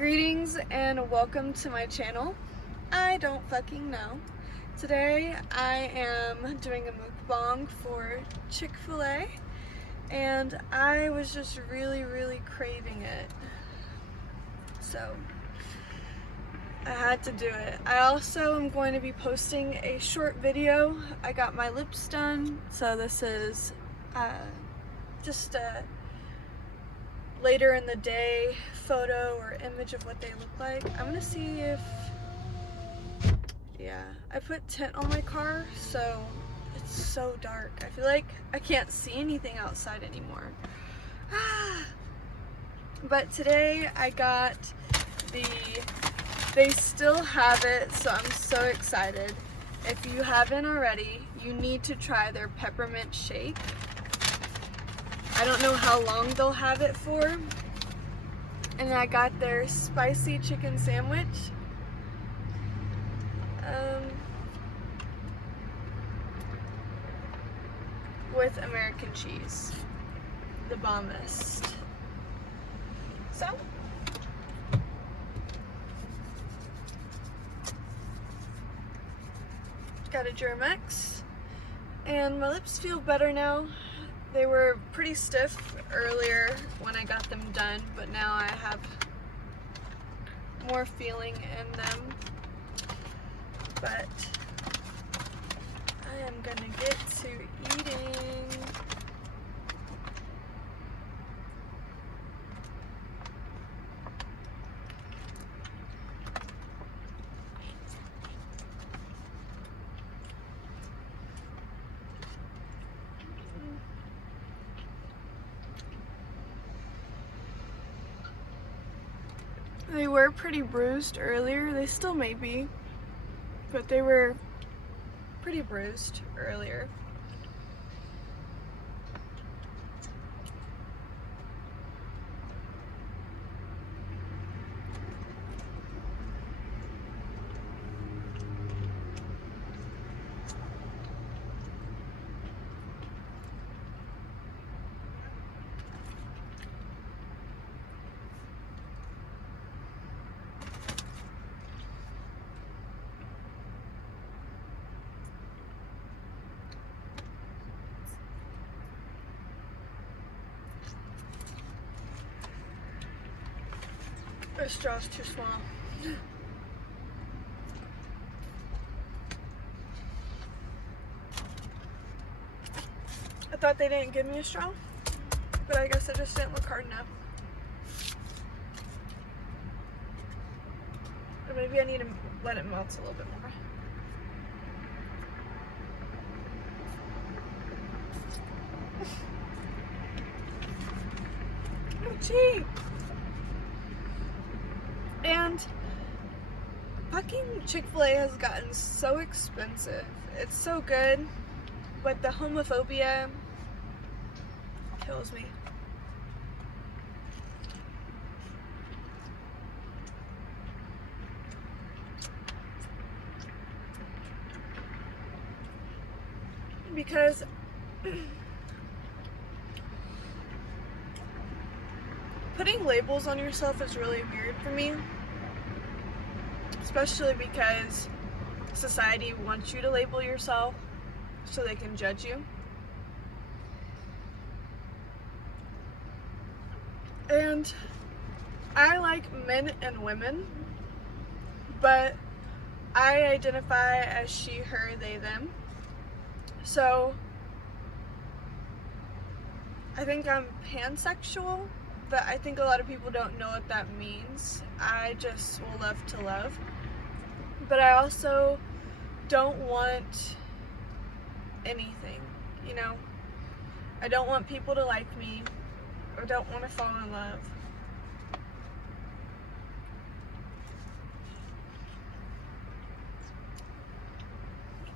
Greetings and welcome to my channel. I don't fucking know. Today I am doing a mukbang for Chick-fil-A and I was just really craving it. So I had to do it. I also am going to be posting a short video. I got my lips done, so this is just a later in the day photo or image of what they look like. I'm gonna see if, yeah, I put tint on my car, so it's so dark. I feel like I can't see anything outside anymore. But today I got they still have it, so I'm so excited. If you haven't already, you need to try their peppermint shake. I don't know how long they'll have it for. And I got their spicy chicken sandwich. With American cheese. The bombest. So, got a Germex. And my lips feel better now. They were pretty stiff earlier when I got them done, but now I have more feeling in them. But I am gonna get to eating. They were pretty bruised earlier. They still may be, but they were pretty bruised earlier. This straw's too small. I thought they didn't give me a straw, but I guess I just didn't look hard enough. Or maybe I need to let it melt a little bit more. Oh, gee. And fucking Chick-fil-A has gotten so expensive. It's so good, but the homophobia kills me. Because putting labels on yourself is really weird for me, especially because society wants you to label yourself so they can judge you. And I like men and women, but I identify as she, her, they, them. So I think I'm pansexual, but I think a lot of people don't know what that means. I just will love to love. But I also don't want anything, you know? I don't want people to like me or don't want to fall in love.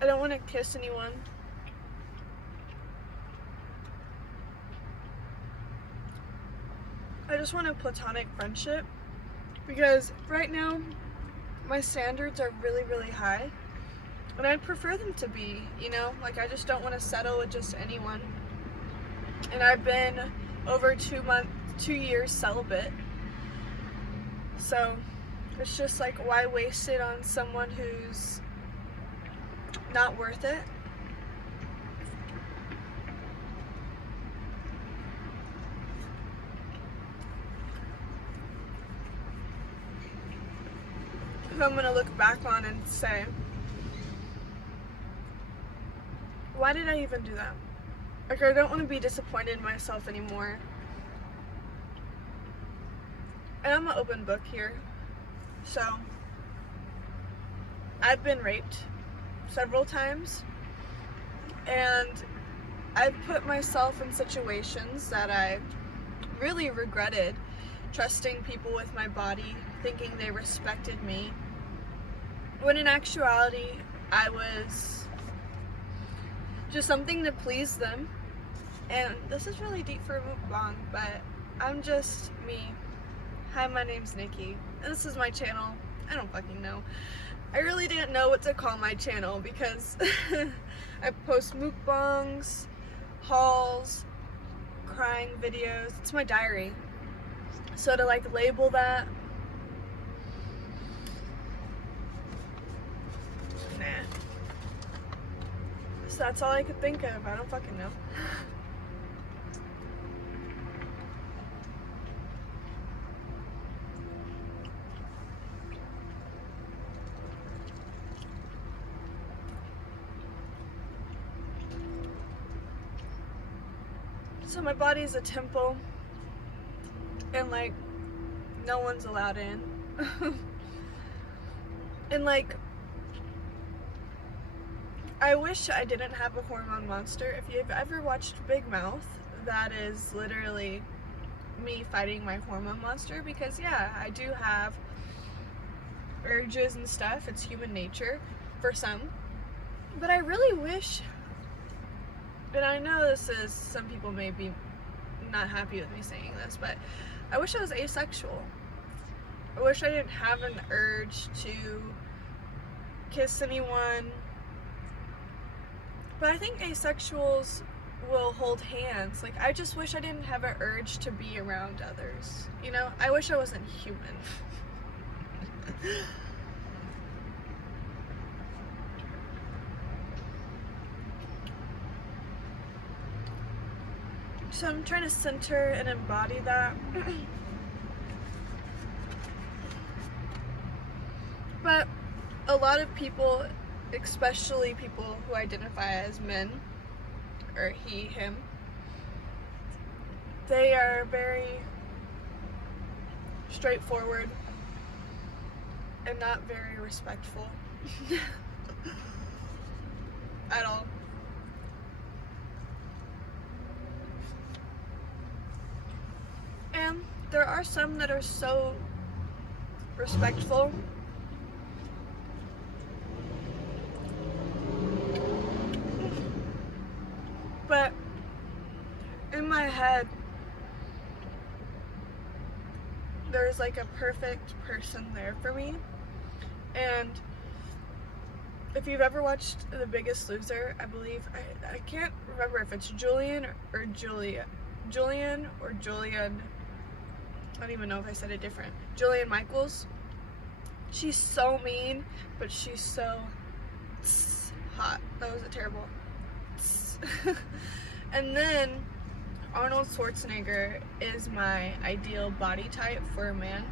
I don't want to kiss anyone. I just want a platonic friendship, because right now my standards are really high and I'd prefer them to be, you know, like I just don't want to settle with just anyone. And I've been over 2 years celibate, So it's just like, why waste it on someone who's not worth it? Who I'm gonna look back on and say, why did I even do that? Like, I don't want to be disappointed in myself anymore. And I'm an open book here. So, I've been raped several times. And I've put myself in situations that I really regretted, trusting people with my body, thinking they respected me, when in actuality, I was just something to please them. And this is really deep for a mukbang, but I'm just me. Hi, my name's Nikki, and this is my channel. I don't fucking know. I really didn't know what to call my channel because I post mukbangs, hauls, crying videos. It's my diary. So to like label that, nah. So that's all I could think of. I don't fucking know. So my body's a temple, and like, no one's allowed in. And like, I wish I didn't have a hormone monster. If you've ever watched Big Mouth, that is literally me fighting my hormone monster, because yeah, I do have urges and stuff. It's human nature for some. But I really wish, and I know this is, some people may be not happy with me saying this, but I wish I was asexual. I wish I didn't have an urge to kiss anyone. But I think asexuals will hold hands. Like, I just wish I didn't have an urge to be around others. You know, I wish I wasn't human. So I'm trying to center and embody that. But a lot of people, especially people who identify as men, or he, him, they are very straightforward and not very respectful at all. And there are some that are so respectful, but in my head there's like a perfect person there for me. And if you've ever watched The Biggest Loser, I believe, I can't remember if it's Julian or Julia. Julian or Julian, I don't even know if I said it different. Julian Michaels. She's so mean, but she's so hot. That was a terrible. And then Arnold Schwarzenegger is my ideal body type for a man.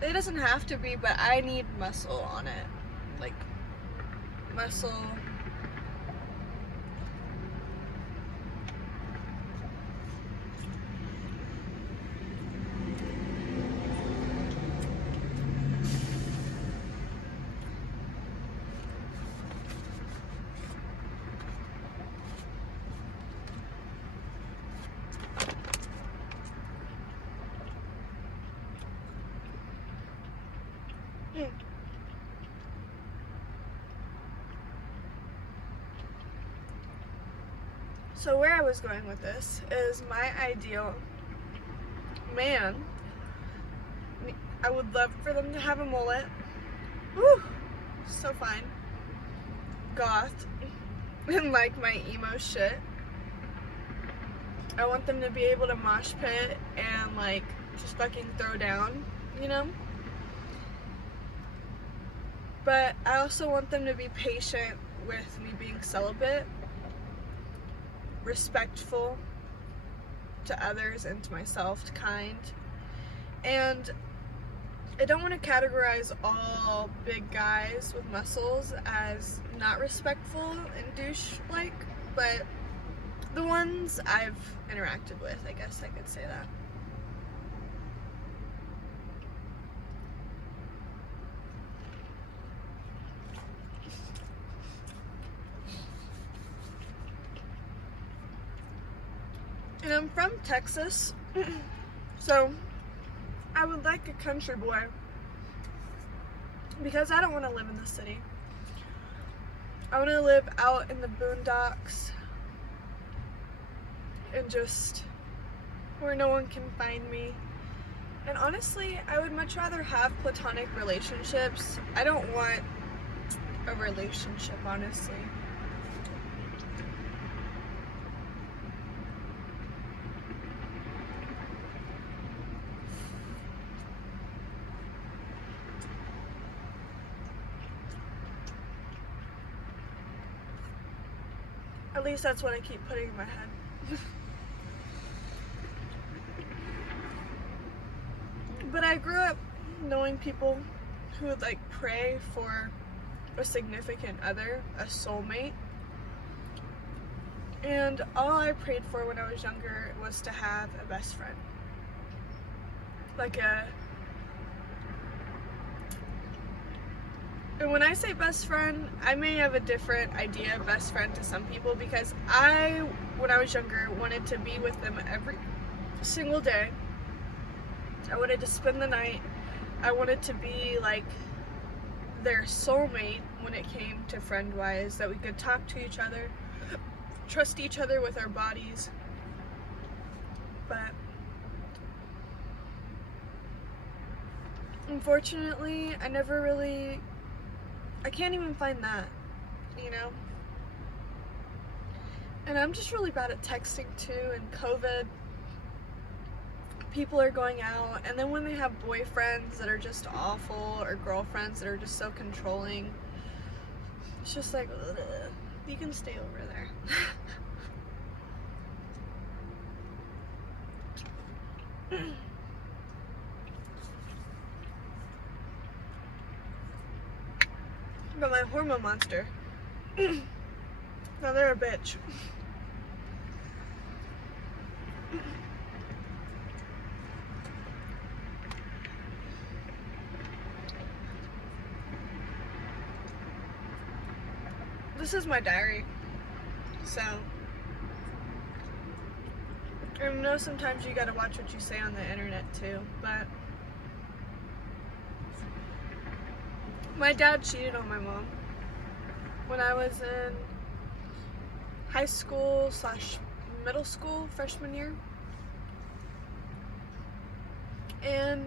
It doesn't have to be, but I need muscle on it. Like, muscle. So where I was going with this is my ideal man. I would love for them to have a mullet. Woo! So fine. Goth. And like my emo shit. I want them to be able to mosh pit and like just fucking throw down, you know? But I also want them to be patient with me being celibate, respectful to others and to myself, kind. And I don't want to categorize all big guys with muscles as not respectful and douche-like, but the ones I've interacted with, I guess I could say that. And I'm from Texas, so I would like a country boy, because I don't want to live in the city. I want to live out in the boondocks and just where no one can find me. And honestly, I would much rather have platonic relationships. I don't want a relationship, honestly. At least that's what I keep putting in my head. But I grew up knowing people who would like pray for a significant other, a soulmate. And all I prayed for when I was younger was to have a best friend. And when I say best friend, I may have a different idea of best friend to some people, because when I was younger, wanted to be with them every single day. I wanted to spend the night. I wanted to be like their soulmate when it came to friend-wise, that we could talk to each other, trust each other with our bodies. But unfortunately, I can't even find that, you know? And I'm just really bad at texting too, and COVID, people are going out, and then when they have boyfriends that are just awful, or girlfriends that are just so controlling, it's just like, ugh, you can stay over there. But my hormone monster, now they're a bitch. This is my diary, so I know sometimes you gotta watch what you say on the internet too, but my dad cheated on my mom when I was in high school / middle school, freshman year. And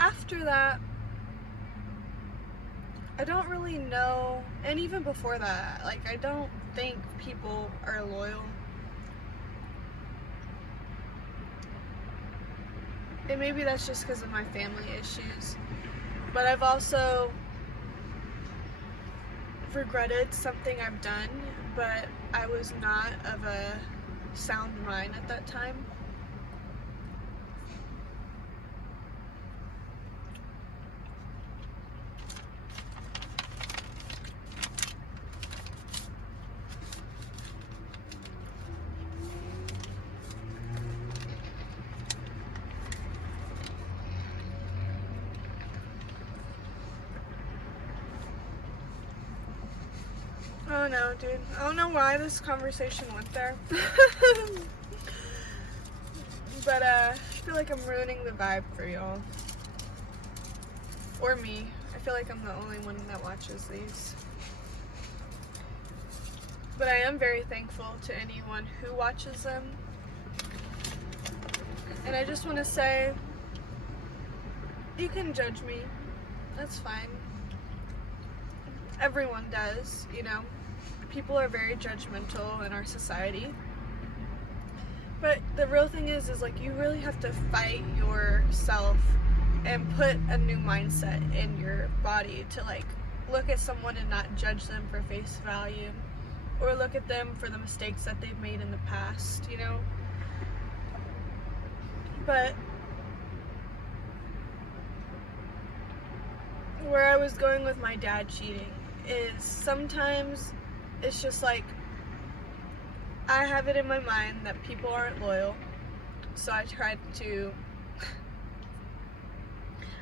after that, I don't really know, and even before that, like, I don't think people are loyal. And maybe that's just because of my family issues. But I've also regretted something I've done, but I was not of a sound mind at that time. Oh no, dude. I don't know why this conversation went there. But I feel like I'm ruining the vibe for y'all. Or me. I feel like I'm the only one that watches these. But I am very thankful to anyone who watches them. And I just want to say, you can judge me. That's fine. Everyone does, you know. People are very judgmental in our society. But the real thing is like, you really have to fight yourself and put a new mindset in your body to like look at someone and not judge them for face value, or look at them for the mistakes that they've made in the past, you know? But where I was going with my dad cheating is sometimes it's just like I have it in my mind that people aren't loyal, so I tried to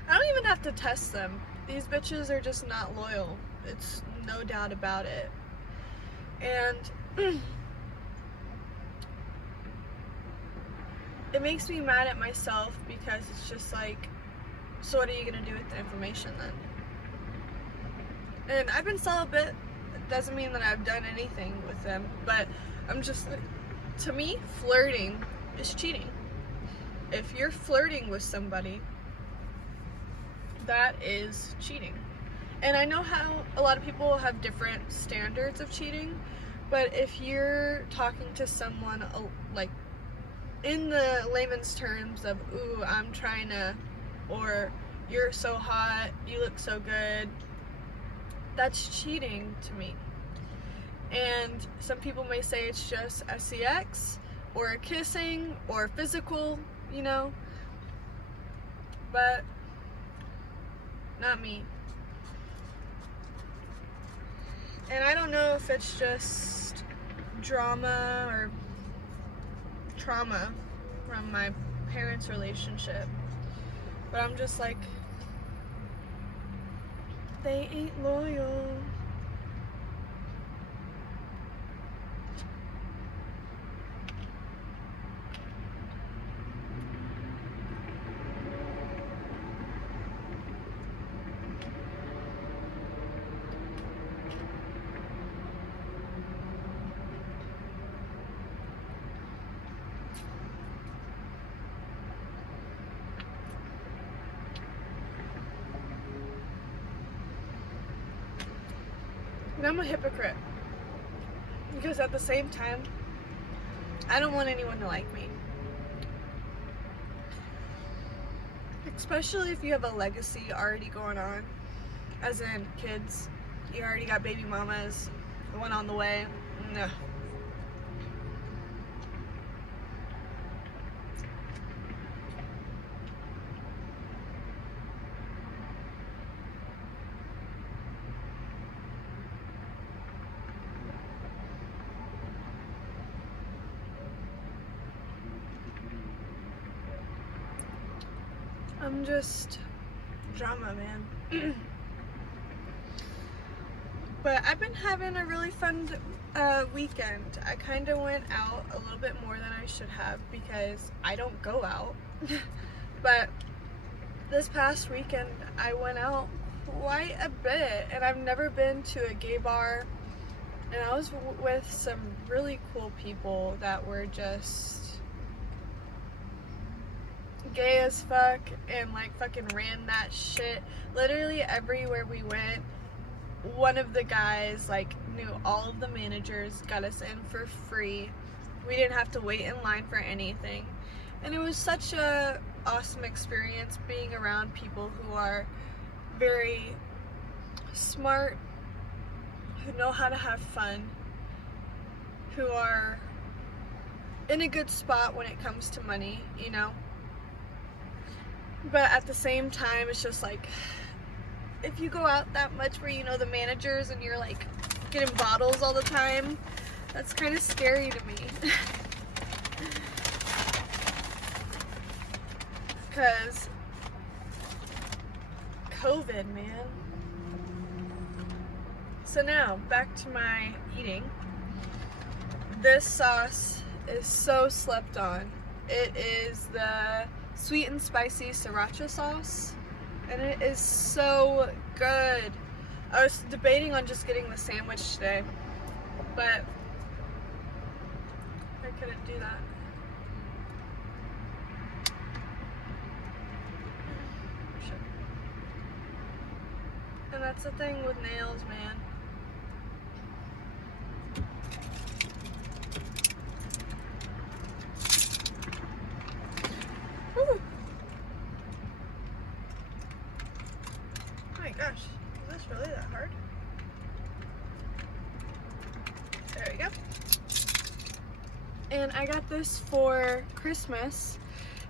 I don't even have to test them. These bitches are just not loyal. It's no doubt about it. And it makes me mad at myself because it's just like, so what are you gonna do with the information then? And I've been celibate. It doesn't mean that I've done anything with them, but I'm just like, to me, flirting is cheating. If you're flirting with somebody, that is cheating. And I know how a lot of people have different standards of cheating, but if you're talking to someone like in the layman's terms of, ooh, I'm trying to, or you're so hot, you look so good, that's cheating to me. And some people may say it's just sex or kissing or physical, you know, but not me. And I don't know if it's just drama or trauma from my parents' relationship, but I'm just like, they ain't loyal. And I'm a hypocrite because at the same time, I don't want anyone to like me. Especially if you have a legacy already going on, as in kids. You already got baby mamas, one on the way. No. I'm just drama, man. But I've been having a really fun weekend. I kind of went out a little bit more than I should have because I don't go out. But this past weekend I went out quite a bit, and I've never been to a gay bar, and I was with some really cool people that were just gay as fuck and like fucking ran that shit. Literally everywhere we went, one of the guys like knew all of the managers, got us in for free. We didn't have to wait in line for anything, and it was such a awesome experience being around people who are very smart, who know how to have fun, who are in a good spot when it comes to money, you know. But at the same time, it's just like, if you go out that much where you know the managers and you're like getting bottles all the time, that's kind of scary to me. Because COVID, man. So now, back to my eating. This sauce is so slept on. It is the sweet and spicy sriracha sauce, and it is so good. I was debating on just getting the sandwich today, but I couldn't do that. And that's the thing with nails, man. Woo. Oh my gosh, is this really that hard? There we go. And I got this for Christmas.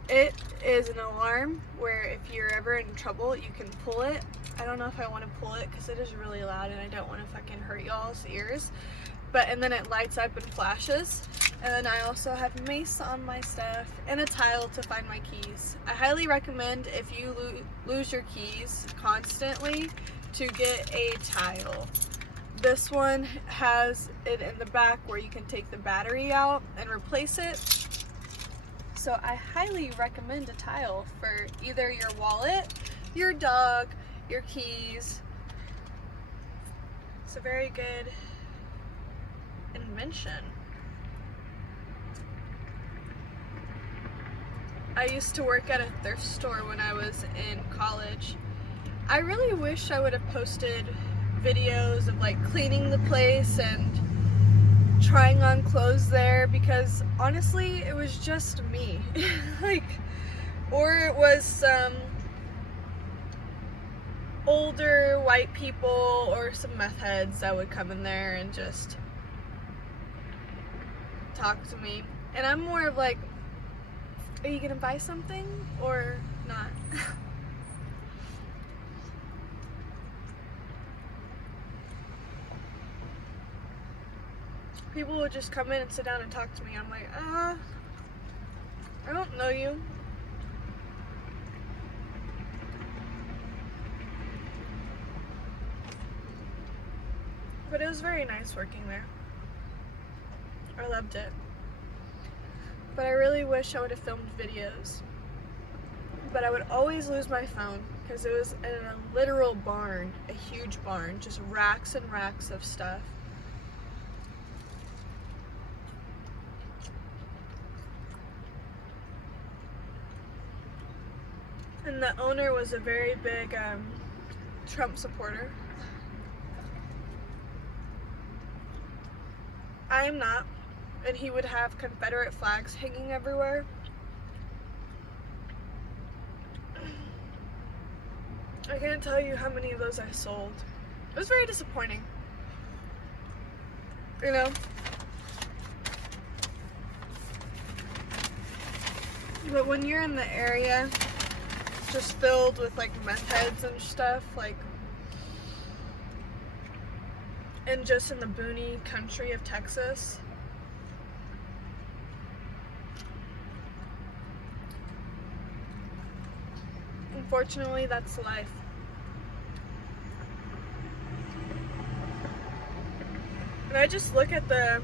It is an alarm where if you're ever in trouble, you can pull it. I don't know if I want to pull it because it is really loud and I don't want to fucking hurt y'all's ears. And then it lights up and flashes. And then I also have mace on my stuff and a tile to find my keys. I highly recommend, if you lose your keys constantly, to get a tile. This one has it in the back where you can take the battery out and replace it. So I highly recommend a tile for either your wallet, your dog, your keys. It's a very good invention. I used to work at a thrift store when I was in college. I really wish I would have posted videos of like cleaning the place and trying on clothes there, because honestly it was just me. Or it was some older white people or some meth heads that would come in there and just talk to me. And I'm more of like, are you gonna buy something or not? People would just come in and sit down and talk to me. I'm like, I don't know you. But it was very nice working there. I loved it. But I really wish I would have filmed videos. But I would always lose my phone because it was in a literal barn, a huge barn, just racks and racks of stuff. And the owner was a very big Trump supporter. I am not. And he would have Confederate flags hanging everywhere. I can't tell you how many of those I sold. It was very disappointing. You know? But when you're in the area just filled with like meth heads and stuff, like, and just in the boony country of Texas, unfortunately that's life. And I just look at I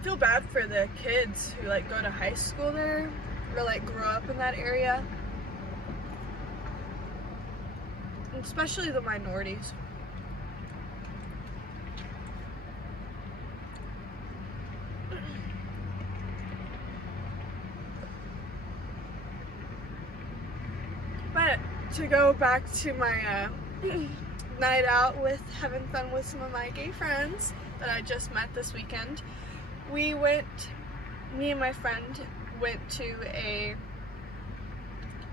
feel bad for the kids who like go to high school there or like grow up in that area. Especially the minorities. But to go back to my night out with having fun with some of my gay friends that I just met this weekend, me and my friend went to a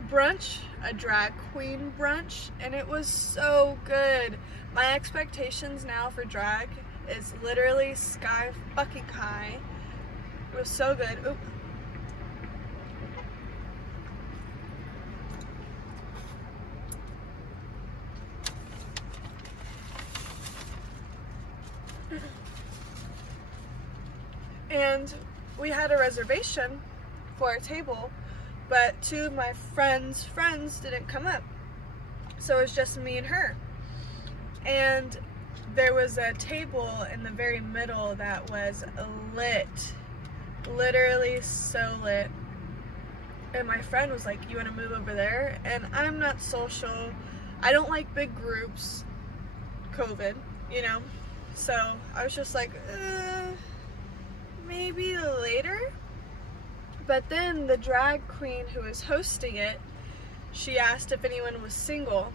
brunch, a drag queen brunch, and it was so good. My expectations now for drag is literally sky fucking high. It was so good. Oop. And we had a reservation for our table, but two of my friends' friends didn't come up. So it was just me and her. And there was a table in the very middle that was lit. Literally so lit. And my friend was like, you want to move over there? And I'm not social. I don't like big groups. COVID, you know? So I was just like, maybe later? But then the drag queen who was hosting it, she asked if anyone was single.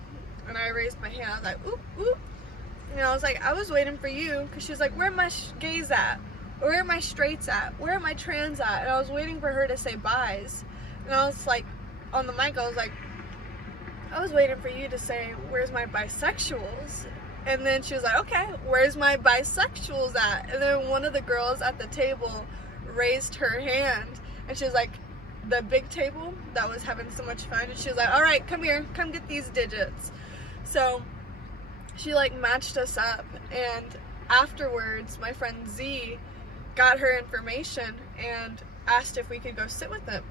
And I raised my hand. I was like, oop, oop. And I was like, I was waiting for you. Because she was like, where are my gays at? Where are my straights at? Where are my trans at? And I was waiting for her to say bis. And I was like, on the mic, I was like, I was waiting for you to say, where's my bisexuals? And then she was like, okay, where's my bisexuals at? And then one of the girls at the table raised her hand, and she was like, the big table that was having so much fun, and she was like, all right, come here, come get these digits. So she like matched us up, and afterwards my friend Z got her information and asked if we could go sit with them.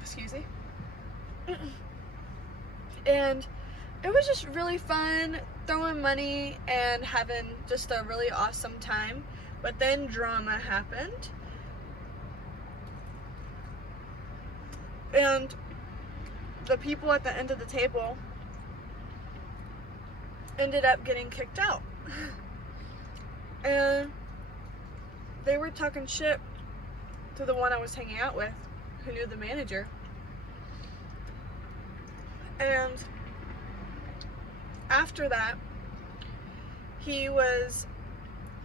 Excuse me. And it was just really fun, throwing money and having just a really awesome time. But then drama happened. And the people at the end of the table ended up getting kicked out. And they were talking shit to the one I was hanging out with, who knew the manager. And after that, he was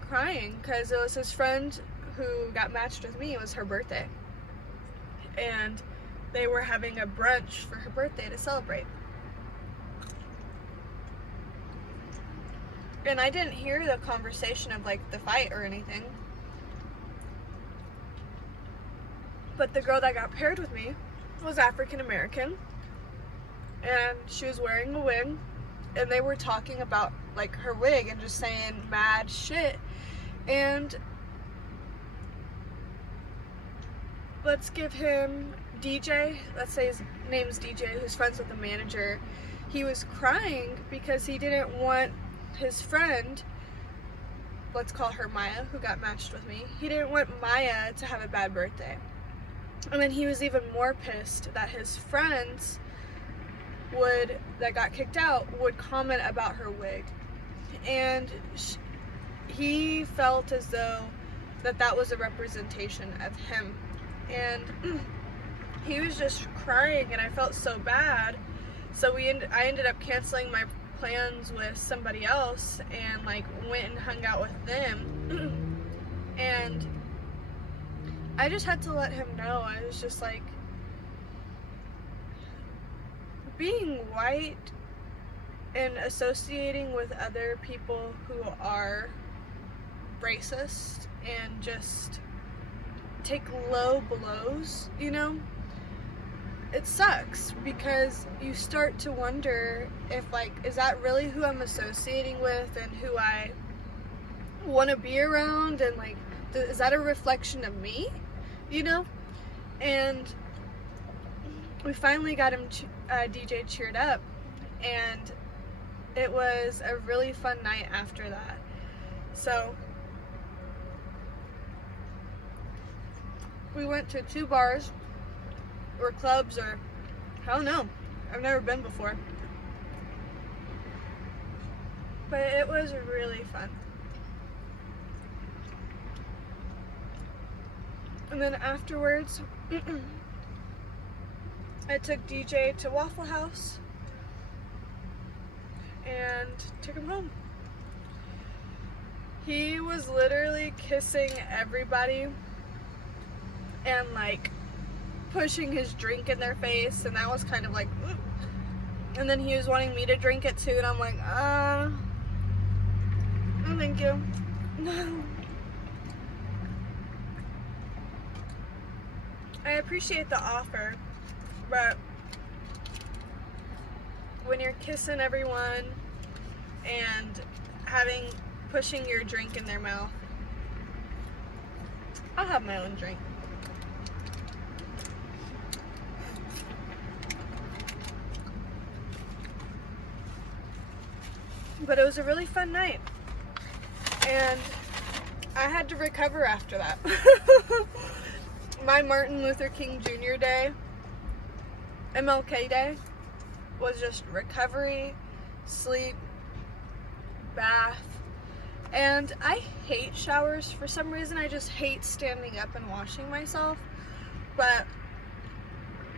crying because it was his friend who got matched with me. It was her birthday. And they were having a brunch for her birthday to celebrate. And I didn't hear the conversation of like the fight or anything. But the girl that got paired with me was African American. And she was wearing a wig. And they were talking about like her wig and just saying mad shit. And let's give him DJ, let's say his name's DJ, who's friends with the manager. He was crying because he didn't want his friend, let's call her Maya, who got matched with me, he didn't want Maya to have a bad birthday. And then he was even more pissed that his friends that got kicked out would comment about her wig. And he felt as though that was a representation of him. And he was just crying, and I felt so bad. So I ended up canceling my plans with somebody else and like went and hung out with them. And I just had to let him know. I was just like, being white and associating with other people who are racist and just take low blows, you know, it sucks because you start to wonder if like, is that really who I'm associating with and who I want to be around, and like, is that a reflection of me, you know? And we finally got him DJ cheered up, and it was a really fun night after that. So we went to 2 bars or clubs, or I don't know, I've never been before, but it was really fun. And then afterwards I took DJ to Waffle House and took him home. He was literally kissing everybody and like pushing his drink in their face, and that was kind of like, ooh. And then he was wanting me to drink it too, and I'm like, no thank you. No. I appreciate the offer, but when you're kissing everyone and pushing your drink in their mouth, I'll have my own drink. But it was a really fun night, and I had to recover after that. My Martin Luther King Jr. Day, MLK Day, was just recovery, sleep, bath, and I hate showers. For some reason, I just hate standing up and washing myself, but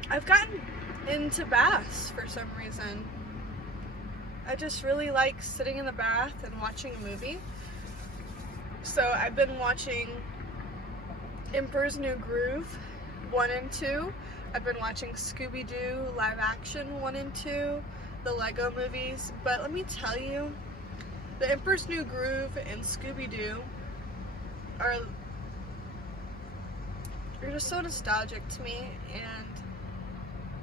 I've gotten into baths for some reason. I just really like sitting in the bath and watching a movie. So I've been watching Emperor's New Groove 1 and 2. I've been watching Scooby-Doo live action 1 and 2, the Lego movies. But let me tell you, The Emperor's New Groove and Scooby-Doo are just so nostalgic to me, and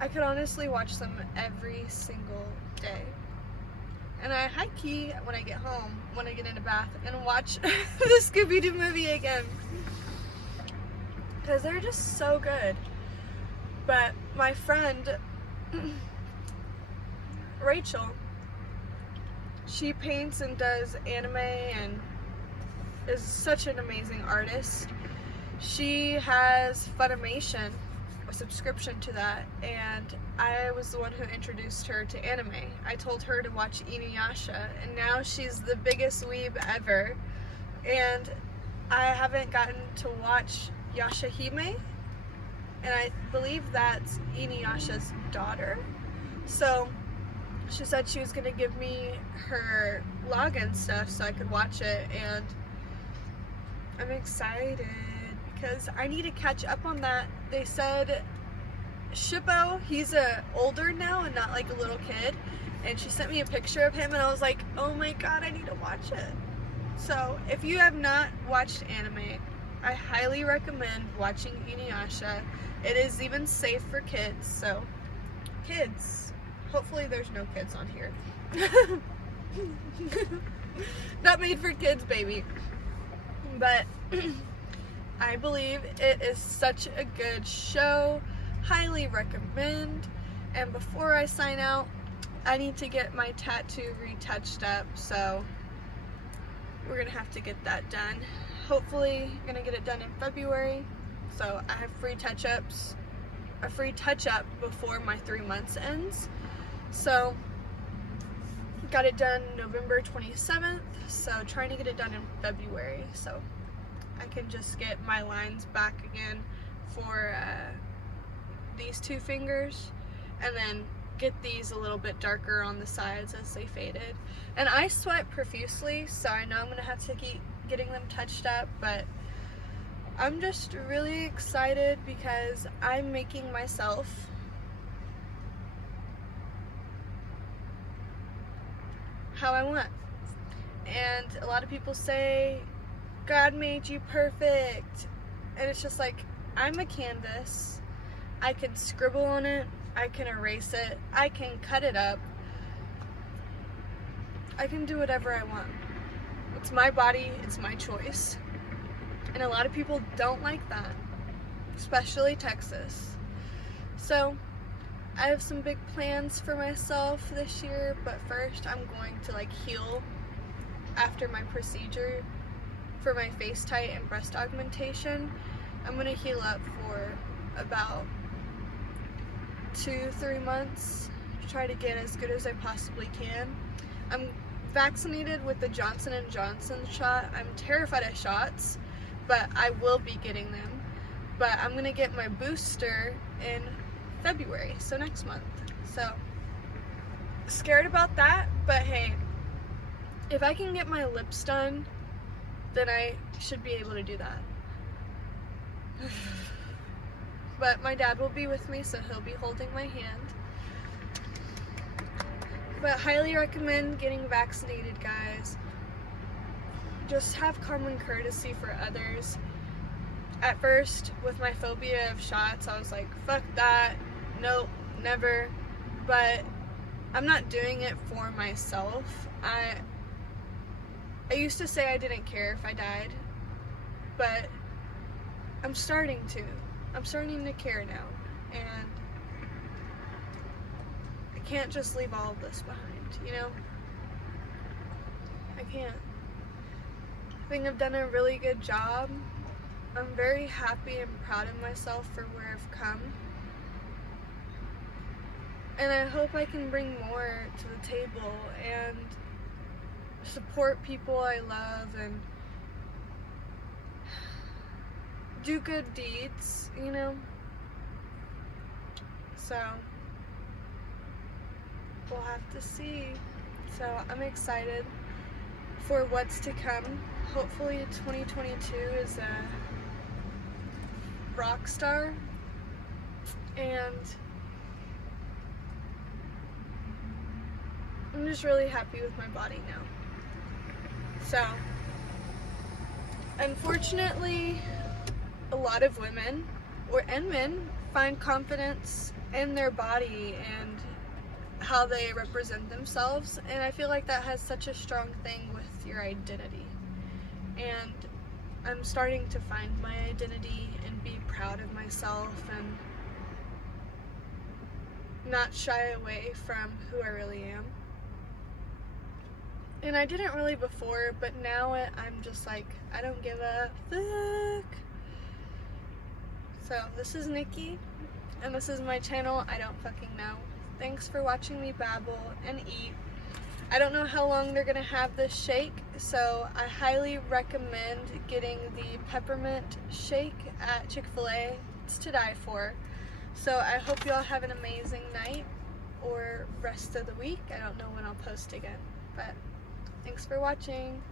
I could honestly watch them every single day. And I high-key, when I get home, when I get in a bath, and watch the Scooby-Doo movie again. Because they're just so good. But my friend, Rachel, she paints and does anime and is such an amazing artist. She has Funimation, a subscription to that, and I was the one who introduced her to anime. I told her to watch Inuyasha, and now she's the biggest weeb ever. And I haven't gotten to watch Yashahime, and I believe that's Inuyasha's daughter. So she said she was going to give me her login stuff so I could watch it, and I'm excited because I need to catch up on that. They said Shippo, he's older now and not like a little kid, and she sent me a picture of him and I was like, oh my god, I need to watch it. So if you have not watched anime, I highly recommend watching Inuyasha. It is even safe for kids, so kids, hopefully there's no kids on here. Not made for kids, baby. But I believe it is such a good show. Highly recommend. And before I sign out, I need to get my tattoo retouched up, so we're gonna have to get that done. Hopefully I'm gonna get it done in February, so I have free touch-ups, a free touch-up before my 3 months ends. So got it done November 27th, so trying to get it done in February so I can just get my lines back again for these two fingers, and then get these a little bit darker on the sides as they faded. And I sweat profusely, so I know I'm gonna have to keep getting them touched up, but I'm just really excited because I'm making myself how I want. And a lot of people say God made you perfect, and it's just like, I'm a canvas. I can scribble on it, I can erase it, I can cut it up, I can do whatever I want. It's my body, it's my choice. And a lot of people don't like that, especially Texas. So I have some big plans for myself this year, but first I'm going to heal after my procedure for my face tight and breast augmentation. I'm gonna heal up for about 2-3 months, try to get as good as I possibly can. I'm vaccinated with the Johnson & Johnson shot. I'm terrified of shots, but I will be getting them. But I'm gonna get my booster in February, so next month. So scared about that, but hey, if I can get my lips done, then I should be able to do that. But my dad will be with me, so he'll be holding my hand. But highly recommend getting vaccinated, guys. Just have common courtesy for others. At first, with my phobia of shots, I was like, fuck that, nope, never. But I'm not doing it for myself. I used to say I didn't care if I died, but I'm starting to. I'm starting to care now, and I can't just leave all of this behind, you know? I can't. I think I've done a really good job. I'm very happy and proud of myself for where I've come. And I hope I can bring more to the table and support people I love and do good deeds, you know? So we'll have to see. So I'm excited for what's to come. Hopefully 2022 is a rock star, and I'm just really happy with my body now. So, unfortunately, a lot of women and men find confidence in their body and how they represent themselves, and I feel like that has such a strong thing with your identity. And I'm starting to find my identity and be proud of myself and not shy away from who I really am. And I didn't really before, but now I'm just like, I don't give a fuck. So this is Nikki, and this is my channel, I Don't Fucking Know. Thanks for watching me babble and eat. I don't know how long they're gonna have this shake, so I highly recommend getting the peppermint shake at Chick-fil-A. It's to die for. So I hope you all have an amazing night or rest of the week. I don't know when I'll post again, but thanks for watching.